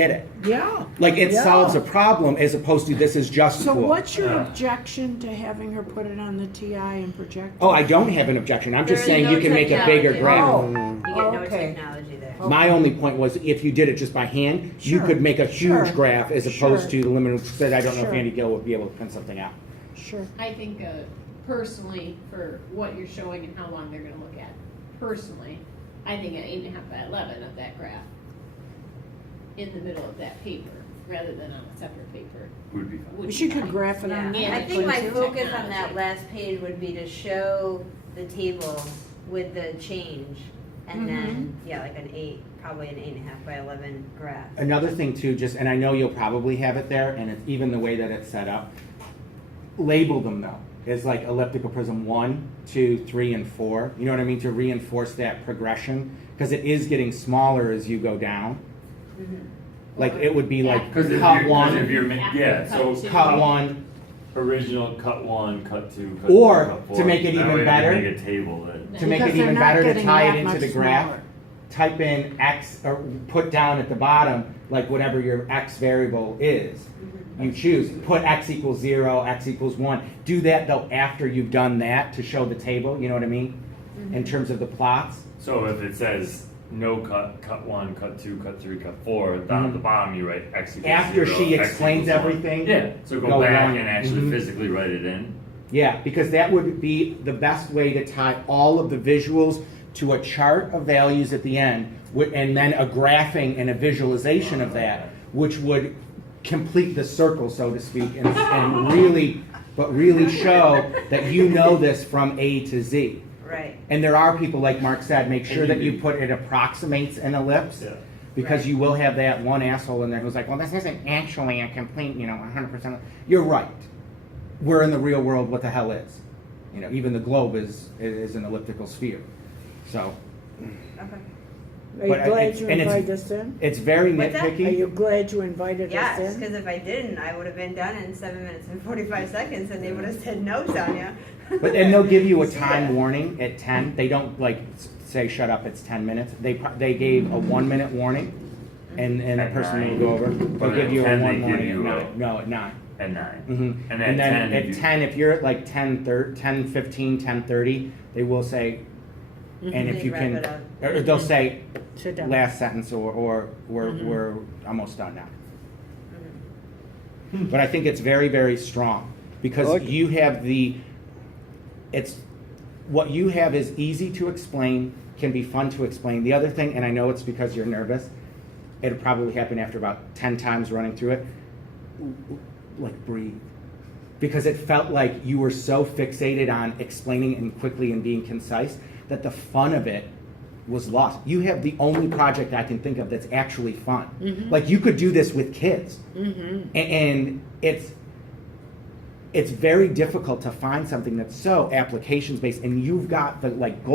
get it. Yeah. Like it Yeah. solves a problem as opposed to this is just So cool. what's your objection to having her put it on the TI and project? Oh, I don't have an objection. I'm just There is saying no you can make a bigger technology. graph. Oh. You get no Okay. technology there. My only point was if you did it just by hand, you Sure. could make a huge Sure. graph as opposed Sure. to the limited, because I don't know if Sure. Andy Gill would be able to print something out. Sure. I think personally, for what you're showing and how long they're gonna look at, personally, I think an 8.5 by 11 of that graph in the middle of that paper, rather than on a separate paper. Would be fine. would She be could fine. graph it on. Yeah, And I it think my shows focus on technology. that last page would be to show the table with the change, and then, yeah, like probably an 8.5 by 11 graph. Another thing too, just, and I know you'll probably have it there, and it's even the way that it's set up, label them though. It's like elliptical prism 1, 2, 3, and 4. You know what I mean? To reinforce that progression, because it is getting smaller as you go down. Like it would be like Because if cut you're, one, After yeah, cut so two. cut one, original cut one, cut two, cut Or, three, cut to four. make it That even way we better- can make a table that. to make Because it they're even not better, to getting tie it that into much the graph, smaller. type in X, or put down at the bottom, like whatever your X variable is. You choose, put X equals 0, X equals 1. Do that though after you've done that to show the table, you know what I mean? In terms of the plots. So if it says no cut, cut one, cut two, cut three, cut four, down at the bottom you write X equals After 0, she X explains equals 1. everything, Yeah, so go go back one. and actually Mhm. physically write it in. Yeah, because that would be the best way to tie all of the visuals to a chart of values at the end, and then a graphing and a visualization of that, which would complete the circle, so to speak, and really show that you know this from A to Z. Right. And there are people, like Mark said, make sure that you put it approximates an ellipse. Yeah. Because Right. you will have that one asshole in there who's like, well, this isn't actually a complete, 100%. You're right. We're in the real world, what the hell is? Even the globe is an elliptical sphere. So, Okay. Are you But glad it's- you and it's- invited us in? it's very What's that? Are nitpicky. you glad you invited Yes, us in? because if I didn't, I would have been done in 7 minutes and 45 seconds, and they would have said no, Sonia. And they'll give you a See time ya. warning at 10. They don't say shut up, it's 10 minutes. They gave a 1-minute warning, and a At person will 9. go over. But They'll give at you a 10 they 1 give warning at you 9. No, at 9. At 9. Mhm. And And then 10, at you- 10, if you're at like 10:15, 10:30, they will say, and if They you wrap can, it up. or they'll say, Sit down. last sentence, or we're almost done now. But I think it's very, very strong, because Okay. you have what you have is easy to explain, can be fun to explain. The other thing, and I know it's because you're nervous, it'll probably happen after about 10 times running through it, like breathe. Because it felt like you were so fixated on explaining it and quickly and being concise that the fun of it was lost. You have the only project I can think of that's actually fun. Like you could do this with kids. And it's very difficult to find something that's so applications based, and you've got the like goal